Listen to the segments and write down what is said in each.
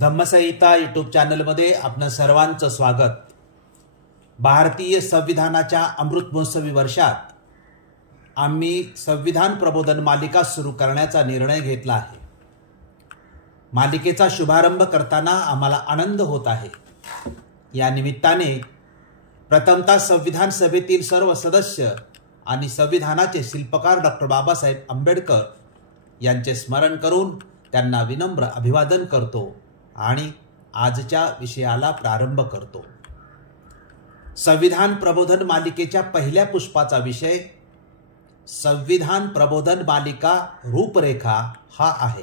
धम्मसंहिता YouTube चॅनलमध्ये आपणा सर्वांचं स्वागत। भारतीय संविधानाच्या अमृत महोत्सवी वर्षात आम्ही संविधान प्रबोधन मालिका सुरू करण्याचा निर्णय घेतला आहे। मालिकेचा शुभारंभ करताना आम्हाला आनंद होत आहे। या निमित्ताने प्रथमतः संविधान सभेतील सर्व सदस्य आणि संविधानाचे शिल्पकार डॉक्टर बाबासाहेब आंबेडकर यांचे स्मरण करून त्यांना विनम्र अभिवादन करतो आणि आजच्या विषयाला प्रारंभ करतो। संविधान प्रबोधन मालिकेच्या पहिल्या पुष्पाचा विषय संविधान प्रबोधन मालिका रूपरेखा हा आहे।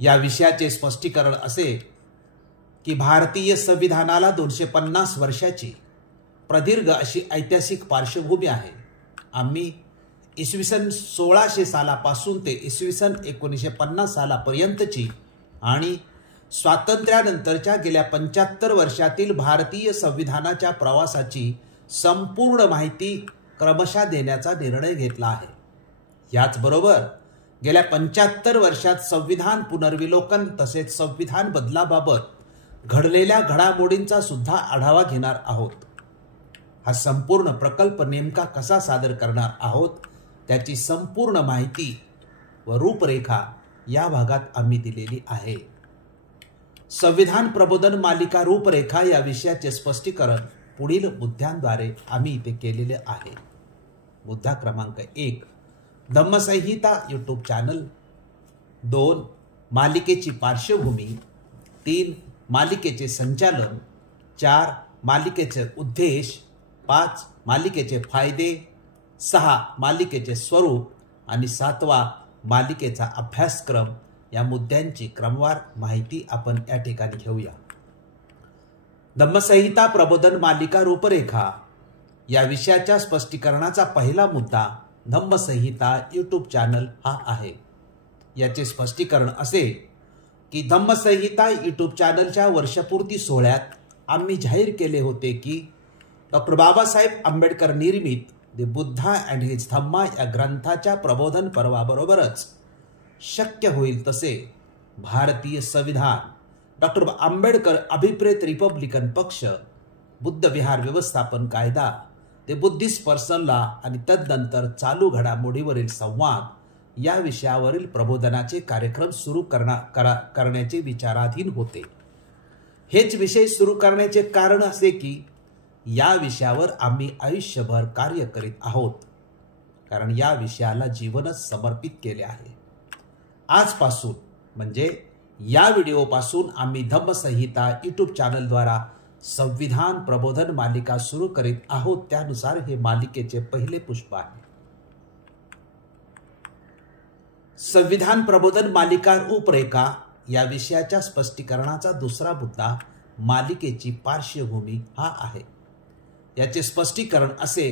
या विषयाचे स्पष्टीकरण असे की भारतीय संविधानाला 250 वर्षाची प्रदीर्घ अशी ऐतिहासिक पार्श्वभूमी आहे। आम्ही इसवी सन 1600 सालापासून ते इसवी सन 1950 सालापर्यंतची आणि स्वातंत्र्यानंतरच्या गेल्या 75 वर्षातील भारतीय संविधानाच्या प्रवासाची संपूर्ण माहिती क्रमशः देण्याचा निर्णय घेतला आहे। याचबरोबर गेल्या 75 वर्षात संविधान पुनर्विलोकन तसेच संविधान बदलाबाबत घडलेल्या घडामोडींचा सुद्धा आढावा घेणार आहोत। हा संपूर्ण प्रकल्प नेमका कसा सादर करणार आहोत त्याची संपूर्ण माहिती व रूपरेखा या भागात आम्ही दिलेली आहे। संविधान प्रबोधन मालिका रूपरेखा या विषयाचे स्पष्टीकरण पुढील मुद्द्यांद्वारे आम्ही इथे केलेले आहे। मुद्दा क्रमांक 1 धम्मसंहिता यूट्यूब चॅनल, 2 मालिकेची पार्श्वभूमी, 3 मालिकेचे संचालन, 4 मालिकेचे उद्देश, 5 मालिकेचे फायदे, 6 मालिकेचे स्वरूप आणि 7वा मालिकेचा अभ्यासक्रम या मुद्द्यांची क्रमवार माहिती आपण या ठिकाणी घेऊया। धम्मसंहिता प्रबोधन मालिका रूपरेखा या विषयाच्या स्पष्टीकरणाचा पहिला मुद्दा धम्मसंहिता यूट्यूब चॅनल हा आहे। याचे स्पष्टीकरण असे की धम्मसंहिता यूट्यूब चॅनलच्या वर्षपूर्ती सोहळ्यात आम्ही जाहीर केले होते की डॉक्टर बाबासाहेब आंबेडकर निर्मित द बुद्धा अँड हिज धम्मा या ग्रंथाच्या प्रबोधन पर्वाबरोबरच शक्य होईल तसे भारतीय संविधान, डॉक्टर आंबेडकर अभिप्रेत रिपब्लिकन पक्ष, बुद्ध विहार व्यवस्थापन कायदा, ते बुद्धिस्ट पर्सन लॉ आणि तदनंतर चालू घडामोडीवरील संवाद या विषयावरील प्रबोधनाचे कार्यक्रम सुरू करण्याचे विचाराधीन होते। हेच विषय सुरू करण्याचे कारण असे की या विषयावर आम्ही आयुष्यभर कार्य करीत आहोत, कारण या विषयाला जीवनच समर्पित केले आहे। आजपासून म्हणजे या व्हिडिओपासून आम्ही धम्मसंहिता यूट्यूब चॅनलद्वारा संविधान प्रबोधन मालिका सुरू करीत आहोत। त्यानुसार हे मालिकेचे पहिले पुष्प आहे। संविधान प्रबोधन मालिका रूपरेखा या विषयाच्या स्पष्टीकरणाचा दुसरा मुद्दा मालिकेची पार्श्वभूमी हा आहे। याचे स्पष्टीकरण असे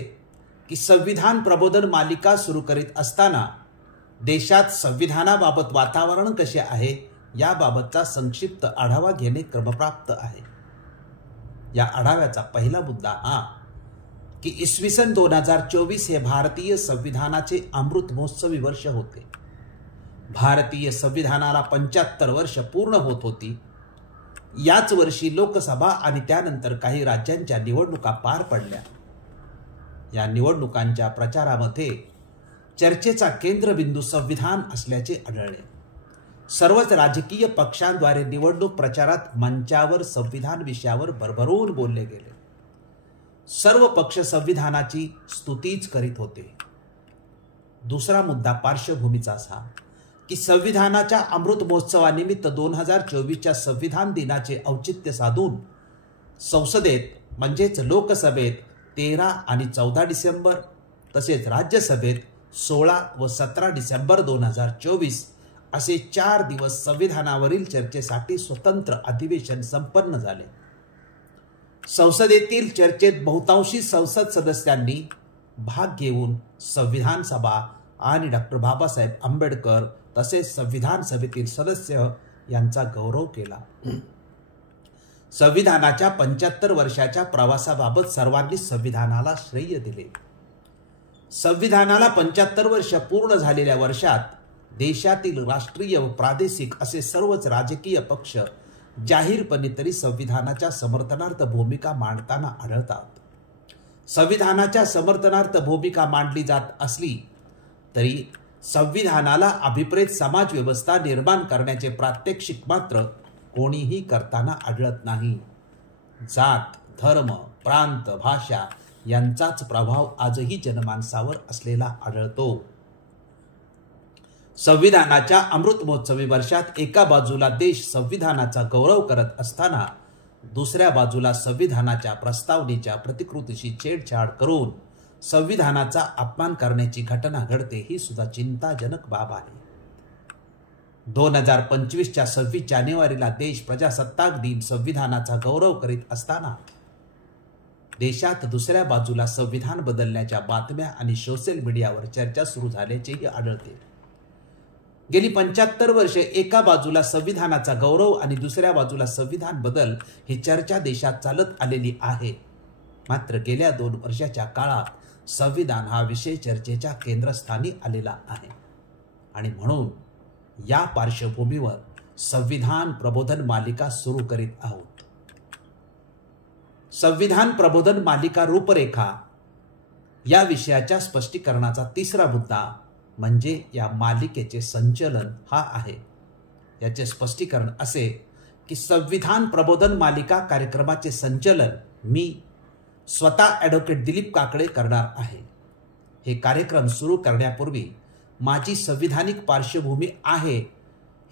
की संविधान प्रबोधन मालिका सुरू करीत असताना देशात संविधानाबाबत वातावरण कसे आहे याबाबतचा संक्षिप्त आढावा घेणे क्रमप्राप्त आहे। या आढाव्याचा पहिला मुद्दा हा की इसवी सन 2024 हे भारतीय संविधानाचे अमृत महोत्सवी वर्ष होते। भारतीय संविधानाला 75 वर्ष पूर्ण होत होती। याच वर्षी लोकसभा आणि त्यानंतर काही राज्यांच्या निवडणुका पार पडल्या। या निवडणुकांच्या प्रचारामध्ये चर्चेचा केंद्रबिंदू संविधान असल्याचे आढळले। सर्वच राजकीय पक्षांद्वारे निवडणूक प्रचारात मंचावर संविधान विषयावर भरभरून बोलले गेले। सर्व पक्ष संविधानाची स्तुतीच करीत होते। दुसरा मुद्दा पार्श्वभूमीचा असा की संविधानाच्या अमृत महोत्सवानिमित्त 2024च्या संविधान दिनाचे औचित्य साधून संसदेत म्हणजेच लोकसभेत 13 आणि 14 डिसेंबर तसेच राज्यसभेत 16 व 17 डिसेंबर 2024 असे 4 दिवस संविधानावरील चर्चेसाठी स्वतंत्र अधिवेशन संपन्न झाले। संसदेतील चर्चेत बहुतांशी संसद सदस्यांनी भाग घेऊन संविधान सभा आणि डॉक्टर बाबासाहेब आंबेडकर तसेच संविधान सभेतील सदस्य यांचा गौरव केला। संविधानाच्या 75 वर्षाच्या प्रवासाबाबत सर्वांनी संविधानाला श्रेय दिले। संविधानाला 75 वर्ष पूर्ण झालेल्या वर्षात देशातील राष्ट्रीय व प्रादेशिक असे सर्वच राजकीय पक्ष जाहीरपणे तरी संविधानाच्या समर्थनार्थ भूमिका मांडताना आढळतात. संविधानाच्या समर्थनार्थ भूमिका मांडली जात असली तरी संविधानाला अभिप्रेत समाज व्यवस्था निर्माण करण्याचे प्रात्यक्षिक मात्र कोणीही करताना आढळत नाही. जात, धर्म, प्रांत, भाषा यांचाच प्रभाव आजही जनमानसावर असलेला आढळतो. संविधानाच्या अमृत महोत्सवी वर्षात एका बाजूला देश संविधानाचा गौरव करत असताना दुसऱ्या बाजूला संविधानाच्या प्रस्तावनेच्या प्रतिकृतीशी छेडछाड करून संविधानाचा अपमान करण्याची घटना घडते, ही सुद्धा चिंताजनक बाब आहे. 2025च्या 26 जानेवारीला देश प्रजासत्ताक दिन संविधानाचा गौरव करीत असताना देशात दुसऱ्या बाजूला संविधान बदलण्याच्या बातम्या आणि सोशल मीडियावर चर्चा सुरू झाल्याचेही आढळते. गेली 75 वर्षे एका बाजूला संविधानाचा गौरव आणि दुसऱ्या बाजूला संविधान बदल ही चर्चा देशात चालत आलेली आहे. मात्र गेल्या 2 वर्षाच्या काळात संविधान हा विषय चर्चेच्या केंद्रस्थानी आलेला आहे आणि म्हणून या पार्श्वभूमीवर संविधान प्रबोधन मालिका सुरू करीत आहोत. संविधान प्रबोधन मालिका रूपरेखा या विषयाच्या स्पष्टीकरणाचा तिसरा मुद्दा म्हणजे या मालिकेचे संचलन हा आहे. याचे स्पष्टीकरण असे की संविधान प्रबोधन मालिका कार्यक्रमाचे संचलन मी स्वतः ॲडव्होकेट दिलीप काकडे करणार आहे. हे कार्यक्रम सुरू करण्यापूर्वी माझी संविधानिक पार्श्वभूमी आहे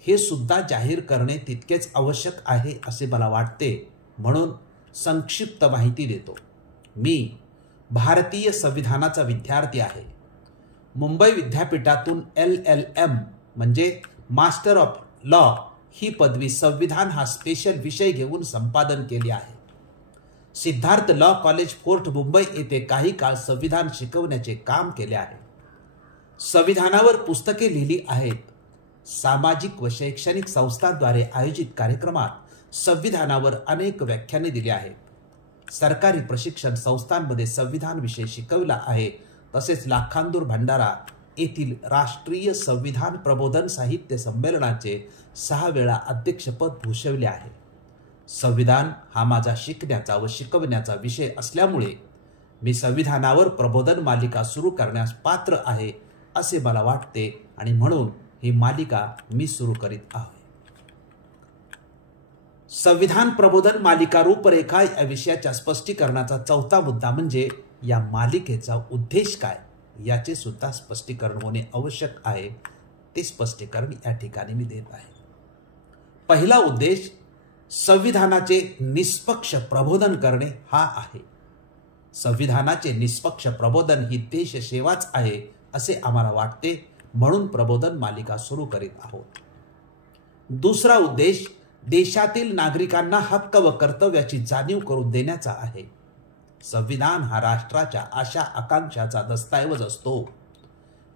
हे सुद्धा जाहीर करणे तितकेच आवश्यक आहे असे मला वाटते, म्हणून संक्षिप्त माहिती देतो. मी भारतीय संविधानाचा विद्यार्थी आहे. मुंबई विद्यापीठातून LLM म्हणजे मास्टर ऑफ लॉ ही पदवी संविधान हा स्पेशल विषय घेऊन संपादन केली आहे. Siddharth law college fort Mumbai येथे काही काळ संविधान शिकवण्याचे काम केले आहे. संविधानावर पुस्तके लिहिली आहेत. सामाजिक व शैक्षणिक संस्थांद्वारे आयोजित कार्यक्रमात संविधानावर अनेक व्याख्याने दिली आहेत. सरकारी प्रशिक्षण संस्थांमध्ये संविधान विषय शिकवला आहे. तसेच लाखांदूर भंडारा येथील राष्ट्रीय संविधान प्रबोधन साहित्य संमेलनाचे 6 वेळा अध्यक्षपद भूषवले आहे. संविधान हा माझा शिकण्याचा व शिकवण्याचा विषय असल्यामुळे मी संविधानावर प्रबोधन मालिका सुरू करण्यास पात्र आहे असे मला वाटते आणि म्हणून ही मालिका मी सुरू करीत आहे. संविधान प्रबोधन मालिका रूपरेखा या विषयाच्या स्पष्टीकरणाचा चौथा मुद्दा म्हणजे या मालिकेचा उद्देश काय याचे सुद्धा स्पष्टीकरण होणे आवश्यक आहे. ते स्पष्टीकरण या ठिकाणी मी देत आहे. पहिला उद्देश संविधानाचे निष्पक्ष प्रबोधन करणे हा आहे. संविधानाचे निष्पक्ष प्रबोधन ही देशसेवाच आहे असे आम्हाला वाटते, म्हणून प्रबोधन मालिका सुरू करीत आहोत. दुसरा उद्देश देशातील नागरिकांना हक्क व कर्तव्याची जाणीव करून देण्याचा आहे. संविधान हा राष्ट्राच्या आशा आकांक्षाचा दस्तऐवज असतो.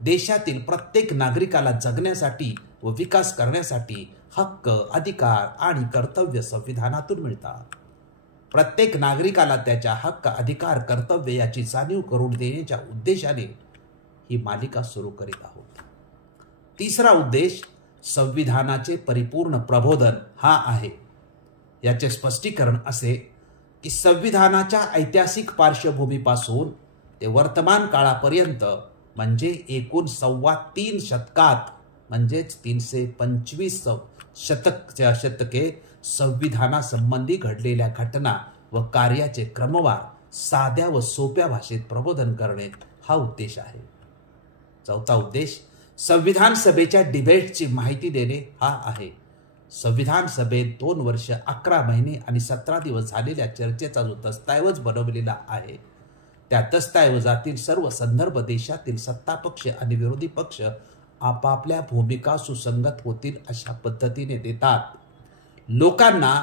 देशातील प्रत्येक नागरिकाला जगण्यासाठी व विकास करण्यासाठी हक्क, अधिकार आणि कर्तव्य संविधानातून मिळतात. प्रत्येक नागरिकाला त्याच्या हक्क, अधिकार, कर्तव्य याची जाणीव करून देण्याच्या उद्देशाने ही मालिका सुरू करीत आहोत. तिसरा उद्देश संविधानाचे परिपूर्ण प्रबोधन हा आहे. याचे स्पष्टीकरण असे की संविधानाच्या ऐतिहासिक पार्श्वभूमीपासून ते वर्तमान काळापर्यंत म्हणजे एकूण 3.25 शतकात म्हणजेच 325 शतके संविधानासंबंधी घडलेल्या घटना व कार्याचे क्रमवार साध्या व सोप्या भाषेत प्रबोधन करणे हा उद्देश आहे. चौथा उद्देश संविधान सभेच्या डिबेटची माहिती देणे हा आहे. संविधान सभेत 2 वर्ष 11 महिने आणि 17 दिवस झालेल्या चर्चेचा जो दस्तऐवज बनवलेला आहे त्या दस्तऐवजातील सर्व संदर्भ देशातील सत्तापक्ष आणि विरोधी पक्ष आपापल्या भूमिका सुसंगत होतील अशा पद्धतीने देतात. लोकांना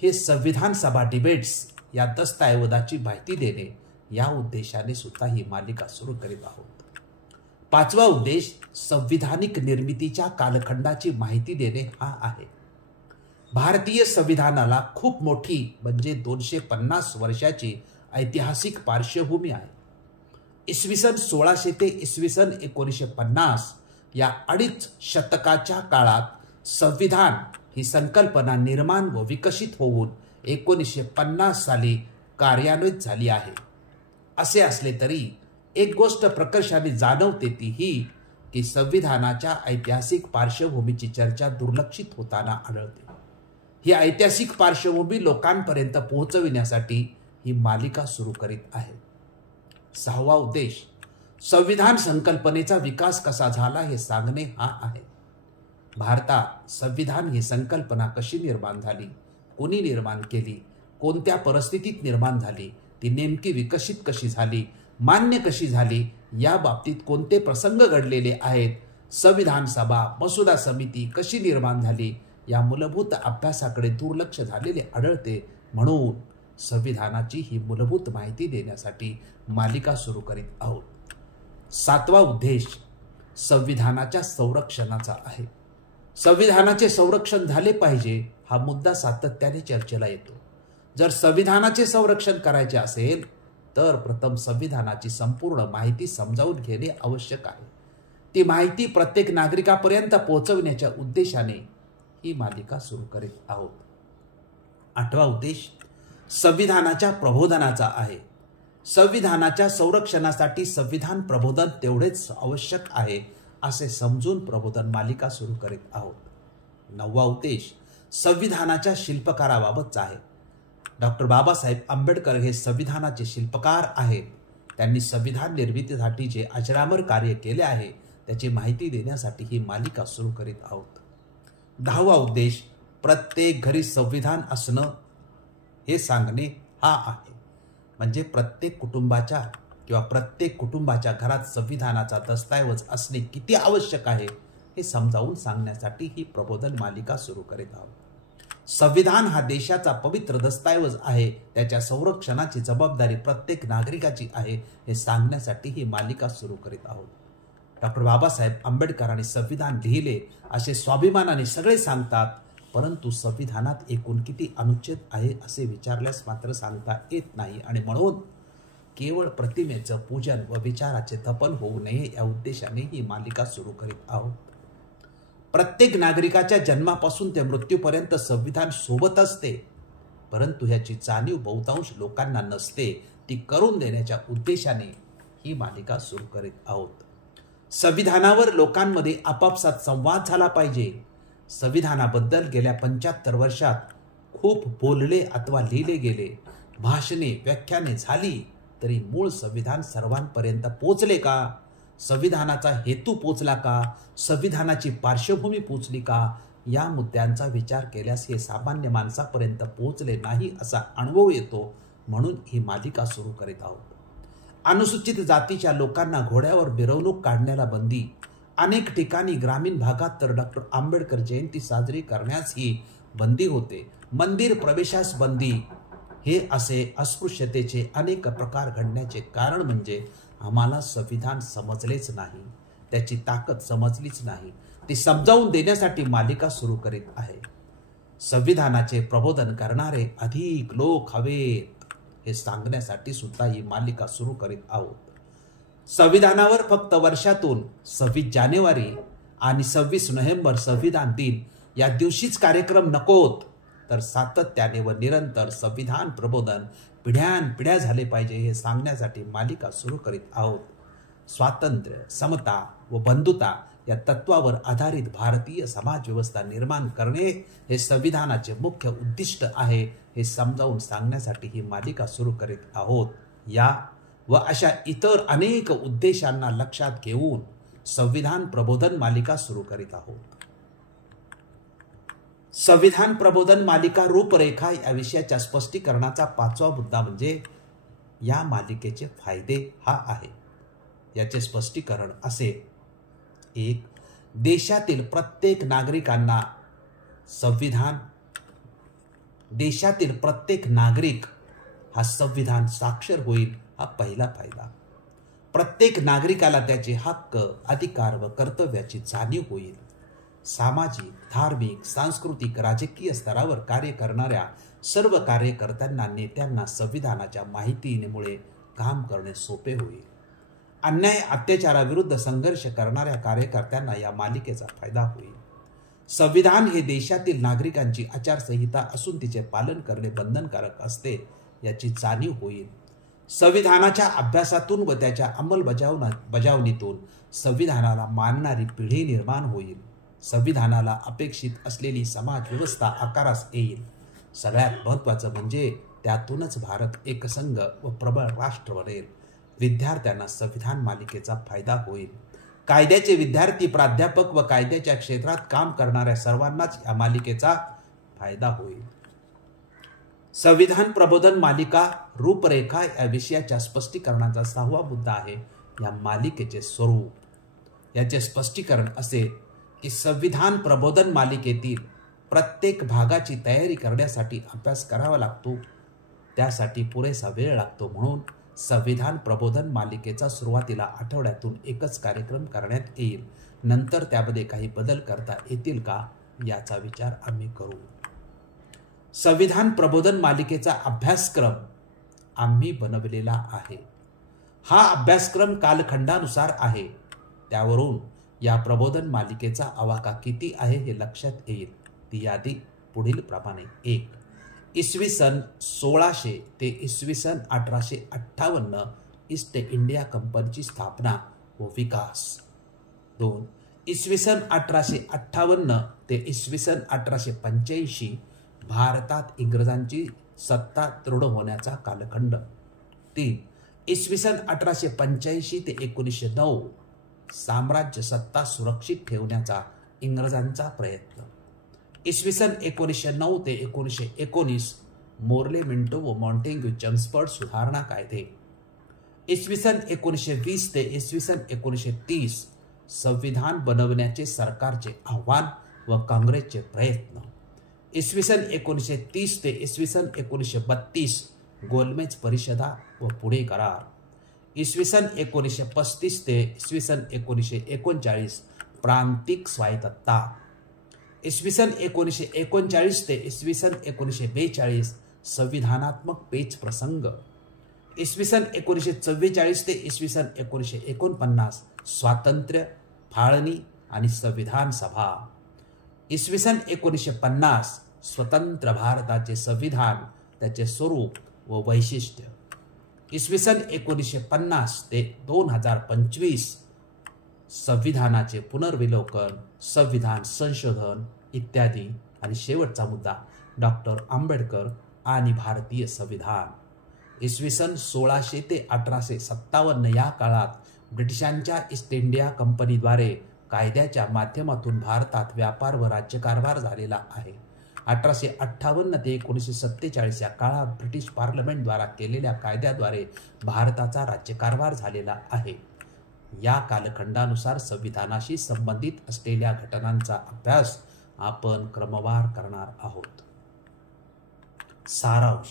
हे संविधान सभा डिबेट्स या दस्तऐवजाची माहिती देणे या उद्देशाने सुद्धा ही मालिका सुरू करीत आहोत. पाचवा उद्देश संविधानिक निर्मितीच्या कालखंडाची माहिती देणे हा आहे. भारतीय संविधानाला खूप मोठी म्हणजे 250 वर्षाची ऐतिहासिक पार्श्वभूमी आहे. इसवी सन 1600 ते इसवी सन 1950 या 2.5 शतकाच्या काळात संविधान ही संकल्पना निर्माण व विकसित होऊन 1950 साली कार्यान्वित झाली आहे. असे असले तरी एक गोष्ट प्रकर्षाने जाणवते ती ही की संविधानाच्या ऐतिहासिक पार्श्वभूमीची चर्चा दुर्लक्षित होताना आढळते. ही ऐतिहासिक पार्श्वभूमी लोकांपर्यंत पोहोचविण्यासाठी ही मालिका सुरू करीत आहे. 6वा उद्देश संविधान संकल्पनेचा विकास कसा झाला हे सांगणे हा आहे. भारतात संविधान ही संकल्पना कशी निर्माण झाली, कोणी निर्माण केली, कोणत्या परिस्थितीत निर्माण झाली, ती नेमकी विकसित कशी झाली, मान्य कशी झाली, या बाबतीत कोणते प्रसंग घडलेले आहेत, संविधान सभा मसुदा समिती कशी निर्माण झाली, या मूलभूत अभ्यासाकडे दुर्लक्ष झालेले आढळते. म्हणून संविधानाची ही मूलभूत माहिती देण्यासाठी मालिका सुरू करीत आहोत. 7वा उद्देश संविधानाच्या संरक्षणाचा आहे. संविधानाचे संरक्षण झाले पाहिजे हा मुद्दा सातत्याने चर्चेला येतो. जर संविधानाचे संरक्षण करायचे असेल तर प्रथम संविधानाची संपूर्ण माहिती समजावून घेणे आवश्यक आहे. ती माहिती प्रत्येक नागरिकापर्यंत पोहोचवण्याच्या उद्देशाने ही मालिका सुरू करीत आहोत. 8वा उद्देश संविधानाच्या प्रबोधनाचा आहे. संविधानाच्या संरक्षणासाठी संविधान प्रबोधन तेवढेच आवश्यक आहे असे समजून प्रबोधन मालिका सुरू करीत आहोत. 9वा उद्देश संविधानाच्या शिल्पकाराबाबतचा आहे. डॉक्टर बाबासाहेब आंबेडकर हे संविधानाचे शिल्पकार आहेत. त्यांनी संविधान निर्मितीसाठी जे अजरामर कार्य केले आहे त्याची माहिती देण्यासाठी ही मालिका सुरू करीत आहोत. 10वा उद्देश प्रत्येक घरी संविधान असणं हे सांगणे हा आहे. म्हणजे प्रत्येक कुटुंबाच्या घरात संविधानाचा दस्तऐवज असणे किती आवश्यक आहे हे समजावून सांगण्यासाठी ही प्रबोधन मालिका सुरू करीत आहोत. संविधान हा देशाचा पवित्र दस्तऐवज आहे. त्याच्या संरक्षणाची जबाबदारी प्रत्येक नागरिकाची आहे हे सांगण्यासाठी ही मालिका सुरू करीत आहोत. डॉक्टर बाबासाहेब आंबेडकरांनी संविधान लिहिले असे स्वाभिमानाने सगळे सांगतात, परंतु संविधानात एकूण किती अनुच्छेद आहे असे विचारल्यास मात्र सांगता येत नाही. आणि म्हणून केवळ प्रतिमेचं पूजन व विचाराचे दफन होऊ नये या उद्देशाने ही मालिका सुरू करीत आहोत. प्रत्येक नागरिकाच्या जन्मापासून ते मृत्यूपर्यंत संविधान सोबत असते, परंतु ह्याची जाणीव बहुतांश लोकांना नसते. ती करून देण्याच्या उद्देशाने ही मालिका सुरू करीत आहोत. संविधानावर लोकांमध्ये आपापसात संवाद झाला पाहिजे. संविधानाबद्दल गेल्या 75 वर्षात खूप बोलले अथवा लिहिले गेले, भाषणे व्याख्याने झाली, तरी मूळ संविधान सर्वांपर्यंत पोचले का? संविधानाचा हेतू पोचला का? संविधानाची पार्श्वभूमी पोचली का? या मुद्द्यांचा विचार केल्यास हे सामान्य माणसापर्यंत पोचले नाही असा अनुभव येतो. म्हणून ही मालिका सुरू करीत आहोत. अनुसूचित जातीच्या लोकांना घोड्यावर मिरवणूक काढण्याला बंदी, अनेक ठिकाणी ग्रामीण भागात तर डॉक्टर आंबेडकर जयंती साजरी करण्यास ही बंदी होते. मंदिर प्रवेशास बंदी, हे असे अस्पृश्यतेचे अनेक प्रकार घडण्याचे कारण म्हणजे आम्हाला संविधान समजलेच नाही, त्याची ताकद समजलीच नाही. ती समजावून देण्यासाठी मालिका सुरू करीत आहे. संविधानाचे प्रबोधन करणारे अधिक लोक हवेत हे सांगण्यासाठी सुद्धा ही मालिका सुरू करीत आहोत. संविधानावर फक्त वर्षातून 26 जानेवारी आणि 26 नोव्हेंबर संविधान दिन या दिवशीच कार्यक्रम नकोत, तर सातत्याने व निरंतर संविधान प्रबोधन पिढ्यानपिढ्या झाले पाहिजे हे सांगण्यासाठी मालिका सुरू करीत आहोत. स्वातंत्र्य, समता व बंधुता या तत्वावर आधारित भारतीय समाज व्यवस्था निर्माण करणे हे संविधानाचे मुख्य उद्दिष्ट आहे हे समजावून सांगण्यासाठी ही मालिका सुरू करीत आहोत. या व अशा इतर अनेक उद्देशांना लक्षात घेऊन संविधान प्रबोधन मालिका सुरू करीत आहोत. संविधान प्रबोधन मालिका रूपरेखा या विषयाच्या स्पष्टीकरणाचा 5वा मुद्दा म्हणजे या मालिकेचे फायदे हा आहे. याचे स्पष्टीकरण असे: 1. देशातील प्रत्येक नागरिक हा संविधान साक्षर होईल हा पहिला फायदा. प्रत्येक नागरिकाला त्याचे हक्क, अधिकार व कर्तव्याची जाणीव होईल. सामाजिक, धार्मिक, सांस्कृतिक, राजकीय स्तरावर कार्य करणाऱ्या सर्व कार्यकर्त्यांना, नेत्यांना संविधानाच्या माहितीमुळे काम करणे सोपे होईल. अन्याय अत्याचाराविरुद्ध संघर्ष करणाऱ्या कार्यकर्त्यांना या मालिकेचा फायदा होईल. संविधान हे देशातील नागरिकांची आचारसंहिता असून तिचे पालन करणे बंधनकारक असते याची जाणीव होईल. संविधानाच्या अभ्यासातून व त्याच्या अंमलबजावणीतून संविधानाला मानणारी पिढी निर्माण होईल. संविधानाला अपेक्षित असलेली समाज व्यवस्था आकारास येईल. सगळ्यात महत्त्वाचं म्हणजे त्यातूनच भारत एकसंघ व प्रबळ राष्ट्र बनेल. विद्यार्थ्यांना संविधान मालिकेचा फायदा होईल. कायद्याचे विद्यार्थी, प्राध्यापक व कायद्याच्या क्षेत्रात काम करणाऱ्या सर्वांनाच या मालिकेचा फायदा होईल. संविधान प्रबोधन मालिका रूपरेखा या विषयाच्या स्पष्टीकरणाचा 6वा मुद्दा आहे या मालिकेचे स्वरूप. याचे स्पष्टीकरण असे की संविधान प्रबोधन मालिकेतील प्रत्येक भागाची तयारी करण्यासाठी अभ्यास करावा लागतो. त्यासाठी पुरेसा वेळ लागतो. म्हणून संविधान प्रबोधन मालिकेचा सुरुवातीला आठवड्यातून एकच कार्यक्रम करण्यात येईल. नंतर त्यामध्ये काही बदल करता येतील का याचा विचार आम्ही करू. संविधान प्रबोधन मालिकेचा अभ्यासक्रम आम्ही बनवलेला आहे. हा अभ्यासक्रम कालखंडानुसार आहे. त्यावरून या प्रबोधन मालिकेचा आवाका किती आहे हे लक्षात येईल. ती यादी पुढील प्रमाणे: 1. इसवी सन 1600 ते इसवी सन 1858 ईस्ट इंडिया कंपनीची स्थापना व विकास. 2. इसवी सन 1858 ते इसवी सन 1885 भारतात इंग्रजांची सत्ता दृढ होण्याचा कालखंड. 3. इसवी सन 1885 ते 1909 साम्राज्य सत्ता सुरक्षित ठेवण्याचा इंग्रजांचा प्रयत्न. इसवी सन 1909 ते 1919 मोर्ले मिंटो व मॉन्टेग्यू चेम्सफोर्ड सुधारणा कायदे. इसवी सन 1920 ते इसवी सन 1930 संविधान बनवण्याचे सरकारचे आव्हान व काँग्रेसचे प्रयत्न. इसवी सन 1930 ते इसवी सन 1932 गोलमेज परिषदा व पुणे करार. इसवी सन 1935 ते इसवी सन 1939 प्रांतिक स्वायत्तता. इसवी सन 1939 ते इसवी सन 1942 संविधानात्मक पेच प्रसंग. इसवी सन 1944 ते इसवी सन 1949 स्वातंत्र्य, फाळणी आणि संविधान सभा. इसवी सन 1950 स्वतंत्र भारताचे संविधान, त्याचे स्वरूप व वैशिष्ट्य. इसवी सन 1950 ते 2025 संविधानाचे पुनर्विलोकन, संविधान संशोधन इत्यादी. आणि शेवटचा मुद्दा डॉक्टर आंबेडकर आणि भारतीय संविधान. इसवी सन 1600 ते 1857 या काळात ब्रिटिशांच्या ईस्ट इंडिया कंपनीद्वारे कायद्याच्या माध्यमातून भारतात व्यापार व राज्यकारभार झालेला आहे. 1858 ते 1947 या काळात ब्रिटिश पार्लमेंटद्वारा केलेल्या कायद्याद्वारे भारताचा राज्यकारभार झालेला आहे. या कालखंडानुसार संविधानाशी संबंधित असलेल्या घटनांचा अभ्यास आपण क्रमवार करणार आहोत. सारांश: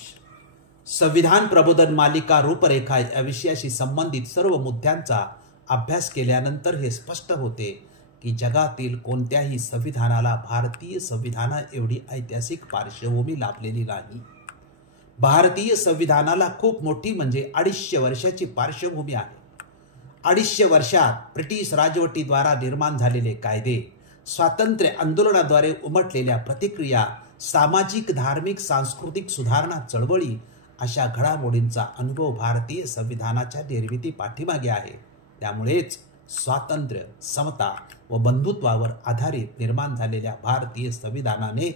संविधान प्रबोधन मालिका रूपरेखा या विषयाशी संबंधित सर्व मुद्द्यांचा अभ्यास केल्यानंतर हे स्पष्ट होते की जगातील कोणत्याही संविधानाला भारतीय संविधाना एवढी ऐतिहासिक पार्श्वभूमी लाभलेली नाही. भारतीय संविधानाला खूप मोठी म्हणजे 250 वर्षाची पार्श्वभूमी आहे. 250 वर्षात ब्रिटिश राजवटीद्वारा निर्माण झालेले कायदे, स्वातंत्र्य आंदोलनाद्वारे उमटलेल्या प्रतिक्रिया, सामाजिक, धार्मिक, सांस्कृतिक सुधारणा चळवळी अशा घडामोडींचा अनुभव भारतीय संविधानाच्या निर्मिती पाठीमागे आहे. त्यामुळेच स्वातंत्र्य, समता व बंधुत्वावर आधारित निर्माण झालेल्या भारतीय संविधानाने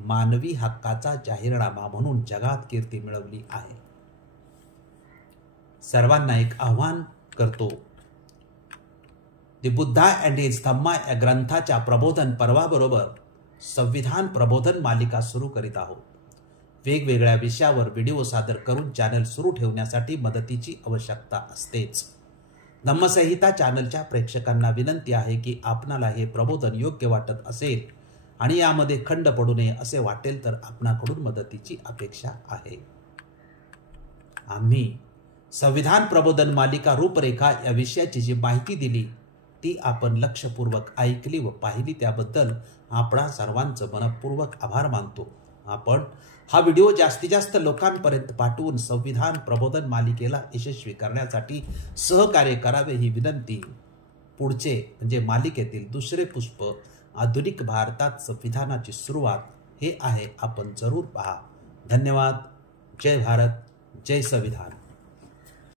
मानवी हक्काचा जाहीरनामा म्हणून जगात कीर्ती मिळवली आहे. सर्वांना एक आव्हान करतो. द बुद्धा अँड हिज धम्मा या ग्रंथाच्या प्रबोधन पर्वाबरोबर संविधान प्रबोधन मालिका सुरू करीत आहोत. वेगवेगळ्या विषयावर व्हिडिओ सादर करून चॅनल सुरू ठेवण्यासाठी मदतीची आवश्यकता असतेच. धम्मसंहिता चॅनलच्या प्रेक्षकांना विनंती आहे की आपणाला हे प्रबोधन योग्य वाटत असेल आणि यामध्ये खंड पडू नये असे वाटेल तर आपणाकडून मदतीची अपेक्षा आहे. आम्ही संविधान प्रबोधन मालिका रूपरेखा या विषयाची जी माहिती दिली ती आपण लक्षपूर्वक ऐकली व पाहिली त्याबद्दल आपणा सर्वांचं मनपूर्वक आभार मानतो. आपण हा व्हिडिओ जास्तीत जास्त लोकांपर्यंत पाठवून संविधान प्रबोधन मालिकेला यशस्वी करण्यासाठी सहकार्य करावे ही विनंती. पुढचे म्हणजे मालिकेतील दुसरे पुष्प आधुनिक भारतात संविधानाची सुरुवात हे आहे. आपण जरूर पहा. धन्यवाद. जय भारत, जय संविधान.